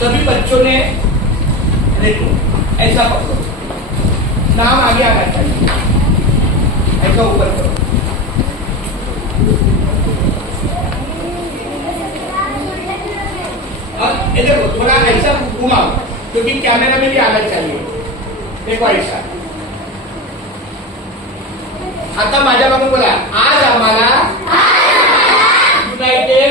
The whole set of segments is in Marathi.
सभी बच्चों ने देखो ऐसा पकड़ो, नाम आगे आना चाहिए, ऐसा ऊपर करो। और ये देखो थोड़ा ऐसा घुमाओ क्योंकि कैमरा में भी आना चाहिए। देखो ऐसा, आता माझ्या मागून बोला, आज आम्हाला युनाइटेड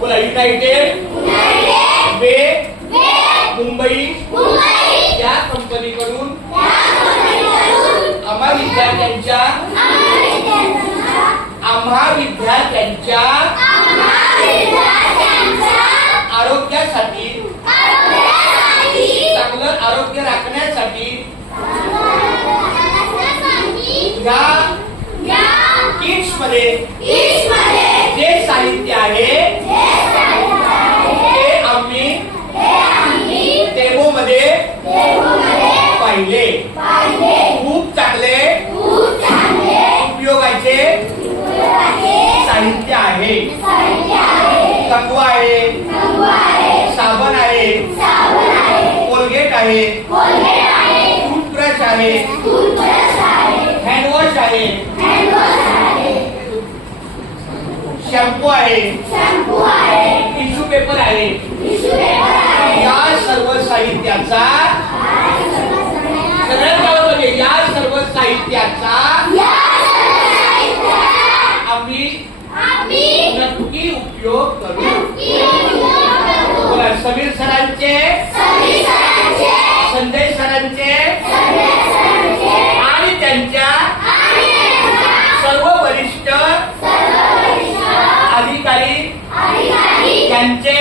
बोला, युनाइटेड वे मुंबई या कंपनीकडून आम्हा विद्यार्थ्यांच्या आरोग्यासाठी, चांगलं आरोग्य राखण्यासाठी या किट्स मध्ये जे साहित्य आहे ते आम्ही डेमो मध्ये पाहिले। खूप चांगले उपयोगाचे साहित्य आहे। कंगवा आहे, साबण आहे, कोलगेट आहे, टूथब्रश आहे, हँडवॉश आहे, शॅम्पू आहे, टिश्यू पेपर आहे। या सर्व साहित्याचा सगळ्यात या सर्व साहित्याचा आम्ही नक्की उपयोग करू। समीर सरांचे, संजय सरांचे आणि त्यांच्या सर्व वरिष्ठ अधिकारी यांचे